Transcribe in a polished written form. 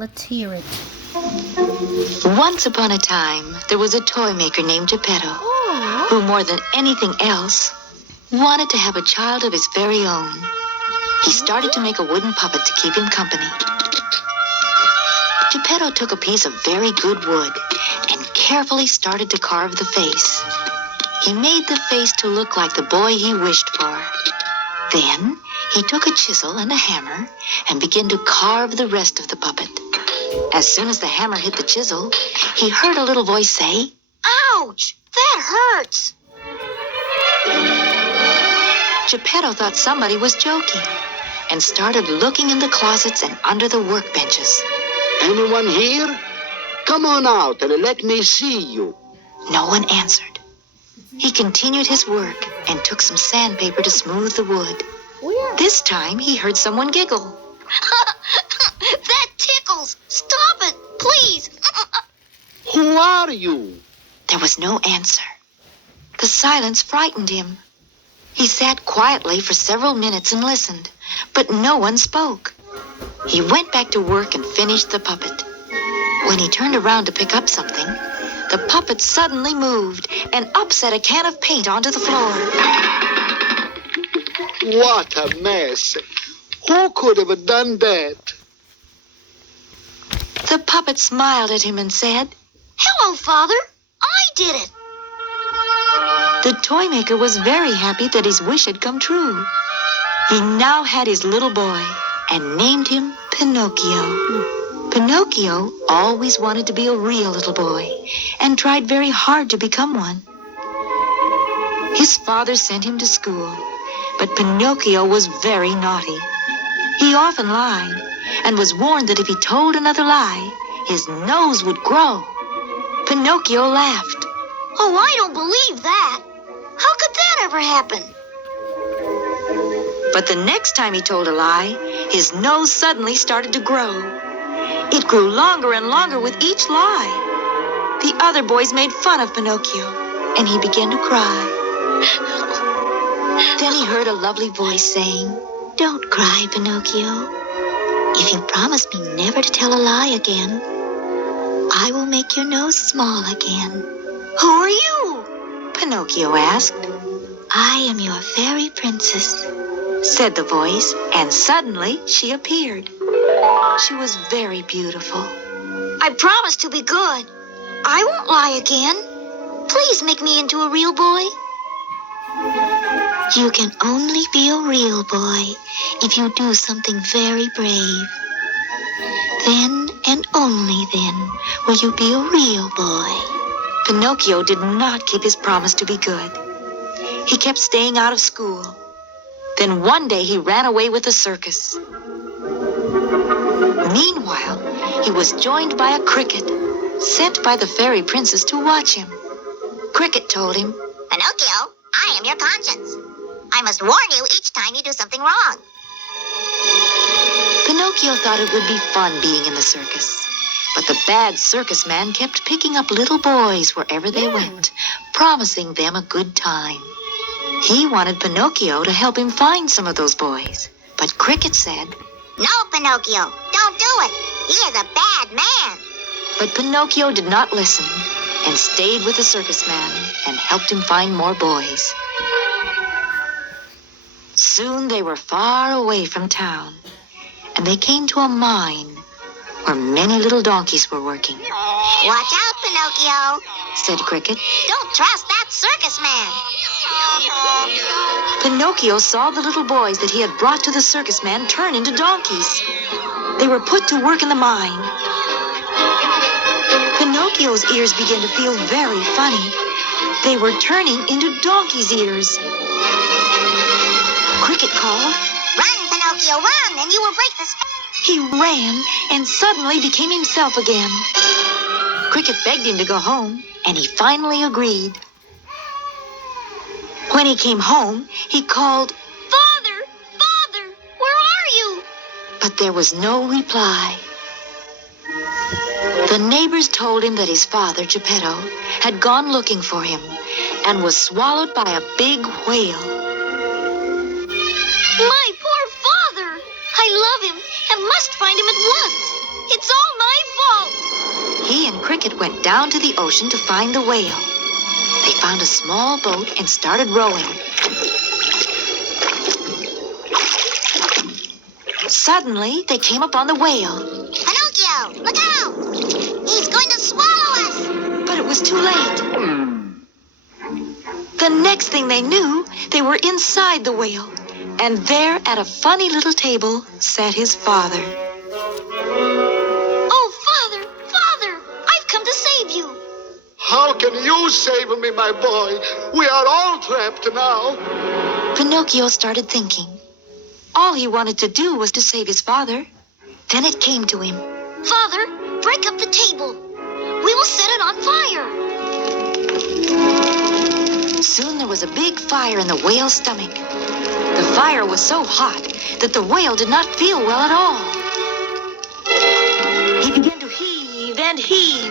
Let's hear it. Once upon a time, there was a toy maker named Geppetto, who more than anything else wanted to have a child of his very own. He started to make a wooden puppet to keep him company. Geppetto took a piece of very good wood and carefully started to carve the face. He made the face to look like the boy he wished for. Then he took a chisel and a hammer and began to carve the rest of the puppet. As soon as the hammer hit the chisel, he heard a little voice say, "Ouch! That hurts!" Geppetto thought somebody was joking and started looking in the closets and under the workbenches. Anyone here? Come on out and let me see you. No one answered. He continued his work and took some sandpaper to smooth the wood. This time he heard someone giggle. That tickles! Stop it, please! Who are you? There was no answer. The silence frightened him. He sat quietly for several minutes and listened, but no one spoke. He went back to work and finished the puppet. When he turned around to pick up something, the puppet suddenly moved and upset a can of paint onto the floor. What a mess. Who could have done that? The puppet smiled at him and said, Hello, Father. I did it. The toy maker was very happy that his wish had come true. He now had his little boy and named him Pinocchio. Pinocchio always wanted to be a real little boy and tried very hard to become one. His father sent him to school, but Pinocchio was very naughty. He often lied and was warned that if he told another lie, his nose would grow. Pinocchio laughed. Oh, I don't believe that. How could that ever happen? But the next time he told a lie, his nose suddenly started to grow. It grew longer and longer with each lie. The other boys made fun of Pinocchio, and he began to cry. Then he heard a lovely voice saying, Don't cry, Pinocchio. If you promise me never to tell a lie again, I will make your nose small again. Who are you? Pinocchio asked. I am your fairy princess, said the voice, and suddenly she appeared. She was very beautiful. I promise to be good. I won't lie again. Please make me into a real boy. You can only be a real boy if you do something very brave. Then and only then will you be a real boy. Pinocchio did not keep his promise to be good. He kept staying out of school. Then one day he ran away with the circus. Meanwhile, he was joined by a cricket, sent by the fairy princess to watch him. Cricket told him, Pinocchio, I am your conscience. I must warn you each time you do something wrong. Pinocchio thought it would be fun being in the circus. But the bad circus man kept picking up little boys wherever they went, promising them a good time. He wanted Pinocchio to help him find some of those boys. But Cricket said, No, Pinocchio, don't do it. He is a bad man. But Pinocchio did not listen and stayed with the circus man and helped him find more boys. Soon they were far away from town, and they came to a mine where many little donkeys were working. Watch out, Pinocchio, said Cricket. Don't trust that circus man. Pinocchio saw the little boys that he had brought to the circus man turn into donkeys. They were put to work in the mine. Pinocchio's ears began to feel very funny. They were turning into donkey's ears. Cricket called, Run, Pinocchio, run, and you will break the spell. He ran and suddenly became himself again. Cricket begged him to go home, and he finally agreed. When he came home, he called, Father, Father, where are you? But there was no reply. The neighbors told him that his father, Geppetto, had gone looking for him and was swallowed by a big whale. My poor father! I love him and must find him at once. It's all cricket went down to the ocean to find the whale. They found a small boat and started rowing. Suddenly, they came upon the whale. Pinocchio, look out! He's going to swallow us! But it was too late. The next thing they knew, they were inside the whale. And there at a funny little table sat his father. Oh, Father, Father, I've come to save you. How can you save me, my boy? We are all trapped now. Pinocchio started thinking. All he wanted to do was to save his father. Then it came to him. Father, break up the table. We will set it on fire. Soon there was a big fire in the whale's stomach. The fire was so hot that the whale did not feel well at all. He began to heave and heave